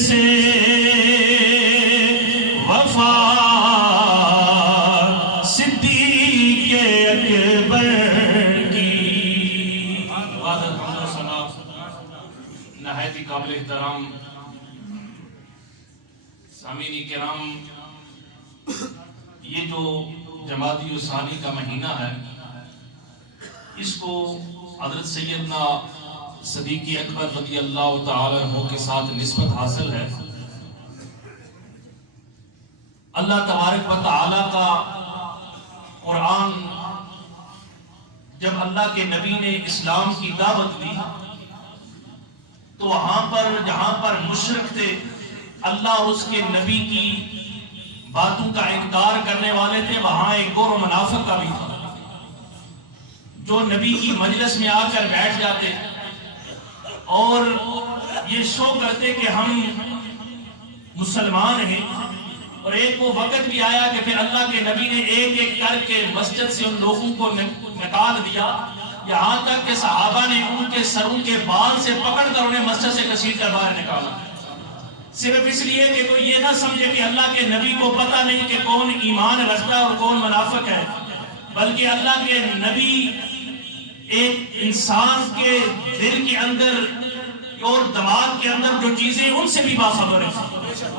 سے وفا صدیق اکبر کی۔ نہایت ہی قابل احترام سامعین کرام، یہ جو جمادی الثانی کا مہینہ ہے، اس کو حضرت سیدنا صدیق اکبر رضی اللہ تعالی عنہ کے ساتھ نسبت حاصل ہے۔ اللہ تبارک و تعالی کا قرآن جب اللہ کے نبی نے اسلام کی دعوت دی تو وہاں پر جہاں پر مشرک تھے، اللہ اور اس کے نبی کی باتوں کا انکار کرنے والے تھے، وہاں ایک گروہ منافق کا بھی تھا جو نبی کی مجلس میں آ کر بیٹھ جاتے اور یہ شو کرتے کہ ہم مسلمان ہیں۔ اور ایک وہ وقت بھی آیا کہ پھر اللہ کے نبی نے ایک ایک کر کے مسجد سے ان لوگوں کو نکال دیا، یہاں تک کہ صحابہ نے ان کے سروں کے بال سے پکڑ کر انہیں مسجد سے گھسیٹ کر باہر نکالا، صرف اس لیے کہ کوئی یہ نہ سمجھے کہ اللہ کے نبی کو پتہ نہیں کہ کون ایمان رکھتا ہے اور کون منافق ہے، بلکہ اللہ کے نبی ایک انسان کے دل کے اندر اور دماغ کے اندر جو چیزیں ان سے بھی باخبر ہے۔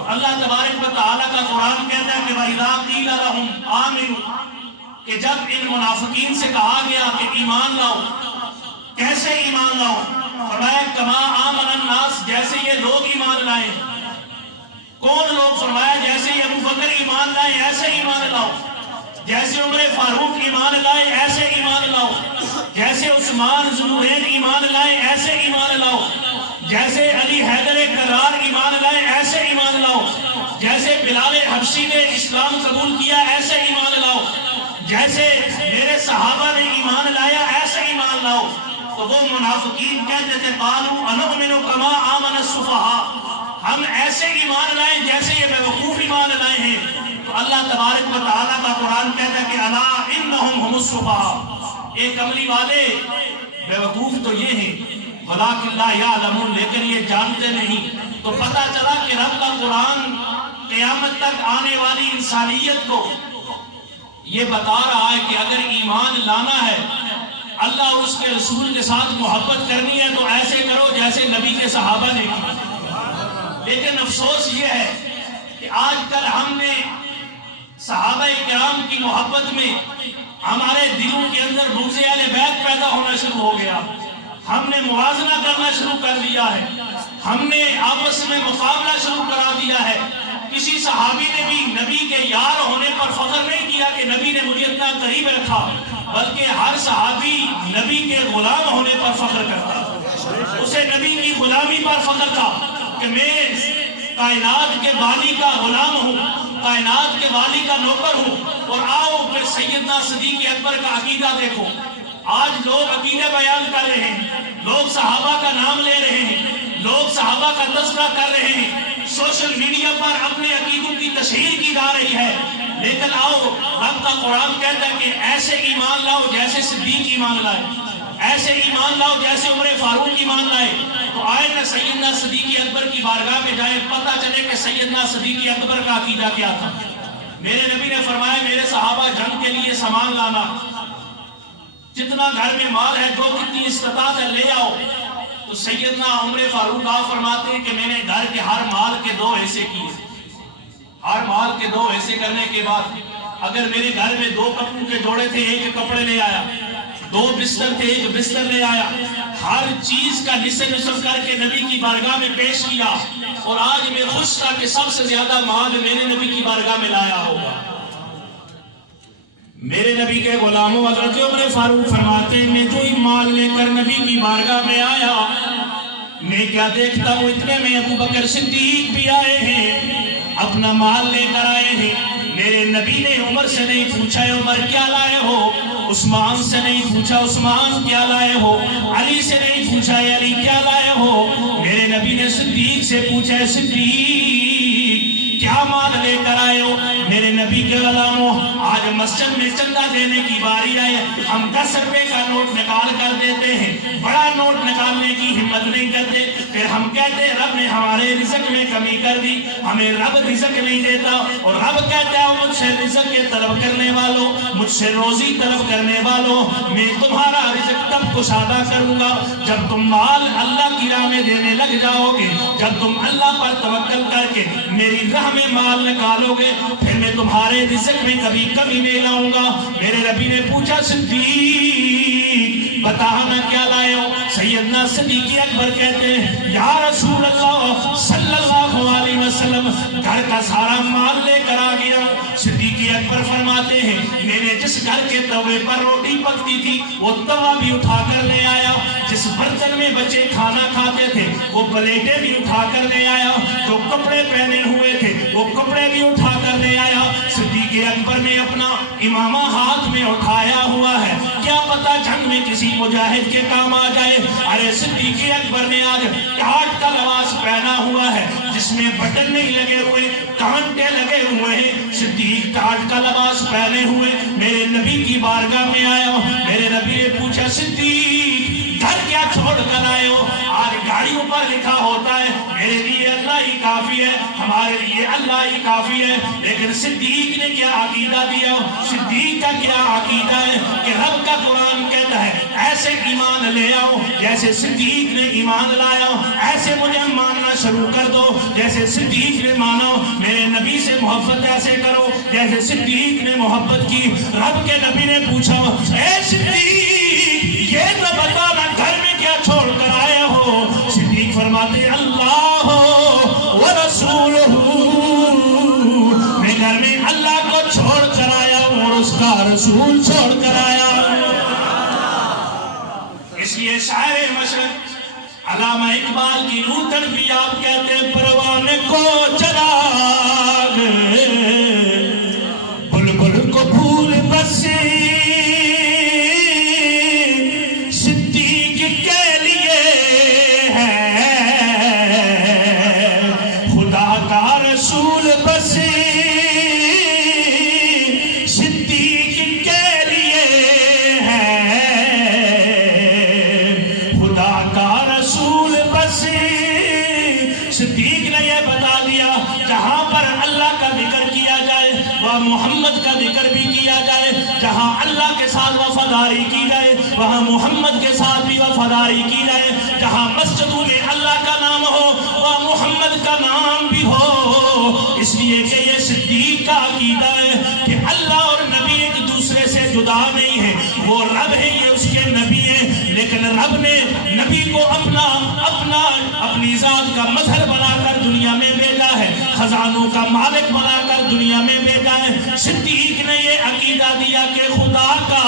اللہ تبارک و تعالیٰ کا قرآن کہتا ہے کہ وَإِذَا قِيلَ لَهُمْ آمِنُوا، کہ جب ان منافقین سے کہا گیا کہ ایمان لاؤ، کیسے ایمان لاؤ؟ فرمایا کَمَا آمَنَ النَّاسِ، جیسے یہ لوگ ایمان لائے۔ کون لوگ؟ فرمایا جیسے ابو بکر ایمان لائے ایسے ایمان لاؤ، جیسے عمر فاروق ایمان لائے ایسے ایمان لاؤ، جیسے عثمان ذوالنورین ایمان لائے ایسے ایمان لاؤ، جیسے علی حیدر کرار ایمان لائے ایسے ایمان لاؤ، جیسے بلال حبشی نے اسلام قبول کیا ایسے ایمان لاؤ، جیسے میرے صحابہ نے ایمان لایا ایسے ایمان لاؤ۔ تو وہ منافقین کہتے تھے قالوا انؤمن کما آمن السفہاء، ہم ایسے ایمان لائے جیسے یہ بیوقوف ایمان لائے ہیں۔ تو اللہ تبارک و تعالیٰ کا قرآن کہتا ہے کہ الا انہم هم السفہاء، ایک عملی والے بیوقوف تو یہ ہیں، ولیکن لا یعلمون، لیکن یہ جانتے نہیں۔ تو پتہ چلا کہ رب کا قرآن قیامت تک آنے والی انسانیت کو یہ بتا رہا ہے کہ اگر ایمان لانا ہے، اللہ اور اس کے رسول کے ساتھ محبت کرنی ہے تو ایسے کرو جیسے نبی کے صحابہ نے کی۔ لیکن افسوس یہ ہے کہ آج کل ہم نے صحابہ کرام کی محبت میں ہمارے دلوں کے اندر بغض اہل بیت پیدا ہونا شروع ہو گیا، ہم نے موازنہ کرنا شروع کر دیا ہے، ہم نے آپس میں مقابلہ شروع کرا دیا ہے۔ کسی صحابی نے بھی نبی کے یار ہونے پر فخر نہیں کیا کہ نبی نے مجھے اتنا قریب رکھا، بلکہ ہر صحابی نبی کے غلام ہونے پر فخر کرتا، اسے نبی کی غلامی پر فخر تھا کہ میں کائنات کے والی کا غلام ہوں، کائنات کے والی کا نوکر ہوں۔ اور آؤ پھر سیدنا صدیق اکبر کا عقیدہ دیکھو، آج لوگ عقیدہ بیان کر رہے ہیں، لوگ صحابہ کا نام لے رہے ہیں، لوگ صحابہ کا تذکرہ کر رہے ہیں، سوشل میڈیا پر اپنے عقیدوں کی تشہیر کی جا رہی ہے، لیکن آؤ رب کا قرآن کہتا ہے کہ ایسے ایمان لاؤ جیسے صدیق ایمان لائے، ایسے ایمان لاؤ جیسے عمر فاروق ایمان لائے۔ تو آئے نہ سیدنا صدیق اکبر کی بارگاہ میں جائیں، پتہ چلے کہ سیدنا صدیق اکبر کا عقیدہ کیا تھا۔ میرے نبی نے فرمایا میرے صحابہ جنگ کے لیے سامان لانا، جتنا گھر میں مال ہے جو کتنی استطاعت ہے لے آؤ۔ تو سیدنا عمر فاروق آپ فرماتے ہیں کہ میں نے گھر کے ہر مال کے 2 حصے کیے، ہر مال کے 2 حصے کرنے کے بعد اگر میرے گھر میں 2 کپڑوں کے جوڑے تھے ایک کپڑے لے آیا، 2 بستر تھے ایک بستر لے آیا، ہر چیز کا نصف کر کے نبی کی بارگاہ میں پیش کیا۔ اور آج میں خوش تھا کہ سب سے زیادہ مال میرے نبی کی بارگاہ میں لایا ہوگا۔ میرے نبی کے غلاموں حضرت عمر فاروق فرماتے ہیں میں جو ہی مال لے کر نبی کی بارگاہ میں آیا، میں کیا دیکھتا ہوں اتنے میں ابو بکر صدیق بھی آئے ہیں، اپنا مال لے کر آئے ہیں۔ میرے نبی نے عمر سے نہیں پوچھا عمر کیا لائے ہو، عثمان سے نہیں پوچھا عثمان کیا لائے ہو، علی سے نہیں پوچھا علی کیا لائے ہو، میرے نبی نے صدیق سے پوچھا صدیق کیا مال لے کر آئے ہو۔ میرے نبی کے غلاموں آج مسجد میں چندہ دینے کی باری آئے ہم 10 روپے کا نوٹ نکال کر دیتے ہیں, بڑا نوٹ نکالنے کی ہمت نہیں کرتے. پھر ہم کہتے ہیں رب نے ہمارے رزق میں کمی کر دی, ہمیں رب رزق نہیں دیتا. اور رب کہتا ہے مجھ سے رزق کے طلب کرنے والوں, مجھ سے روزی طلب کرنے والوں, میں تمہارا رزق تب کشادہ کروں گا جب تم مال اللہ کی راہ میں دینے لگ جاؤ گے, جب تم اللہ پر توکل کر کے میری راہ میں مال نکالو گے, پھر میں تمہارے رزق میں کبھی کمی نہیں لاؤں گا. میرے نبی نے پوچھا صدیق بتانا کیا لائے ہو؟ سیدنا صدیق اکبر کہتے ہیں یا رسول اللہ صلی اللہ علیہ وسلم گھر کا سارا مال لے کر آ گیا. صدیق اکبر فرماتے ہیں میں نے جس گھر کے توے پر روٹی پکتی تھی وہ توا بھی اٹھا کر لے آیا, جس برتن میں بچے کھانا کھاتے تھے وہ پلیٹیں بھی اٹھا کر لے آیا, جو کپڑے پہنے ہوئے تھے وہ کپڑے بھی اٹھا کر لے آیا. صدیق اکبر نے اپنا امامہ ہاتھ میں اٹھایا ہوا ہے, کیا پتا جنگ میں کسی مجاہد کے کام آ جائے. ارے صدیق اکبر نے آج ٹاٹ کا لباس پہنا ہوا ہے جس میں بٹن نہیں لگے ہوئے, کانٹے لگے ہوئے ہیں. صدیق ٹاٹ کا لباس پہنے ہوئے میرے نبی کی بارگاہ میں آیا. میرے نبی نے پوچھا صدیق گھر کیا چھوڑ کر آئے ہو؟ آج گاڑیوں پر لکھا ہوتا ہے میرے لیے اللہ ہی کافی ہے, ہمارے لیے اللہ ہی کافی ہے, لیکن صدیق نے کیا عقیدہ دیا؟ صدیق کا کیا عقیدہ ہے کہ رب کا قرآن کہتا ہے ایسے ایمان لے آؤ جیسے صدیق نے ایمان لایا, ایسے مجھے ماننا شروع کر دو جیسے صدیق نے مانا, میرے نبی سے محبت ایسے کرو جیسے صدیق نے محبت کی. رب کے نبی نے پوچھا اے صدیق یہ تو بتانا گھر میں کیا چھوڑ کر آئے ہو؟ صدیق فرماتے اللہ ورسولہ, میں گھر میں اللہ کو چھوڑ کر آیا ہوں اور اس کا رسول چھوڑ کر آیا. اس لیے شاعر مشرق علامہ اقبال کی روح تڑپی آپ کہتے ہیں پروانے کو جلا گئے بلبل کو پھول بسے محمد کا ذکر بھی کیا جائے, جہاں اللہ کے ساتھ وفاداری کی جائے وہاں محمد کے ساتھ بھی وفاداری کی جائے, جہاں مسجدوں میں اللہ کا نام ہو وہاں محمد کا نام بھی ہو. اس لیے کہ یہ صدیق کا عقیدہ ہے کہ اللہ اور نبی ایک دوسرے سے جدا نہیں ہے, وہ رب ہے یہ اس کے نبی ہے, لیکن رب نے نبی کو اپنی ذات کا مظہر بنا کر دنیا میں بھیجا ہے, خزانوں کا مالک بنا کر دنیا میں بھیجا ہے. صدیق نے یہ عقیدہ دیا کہ خدا کا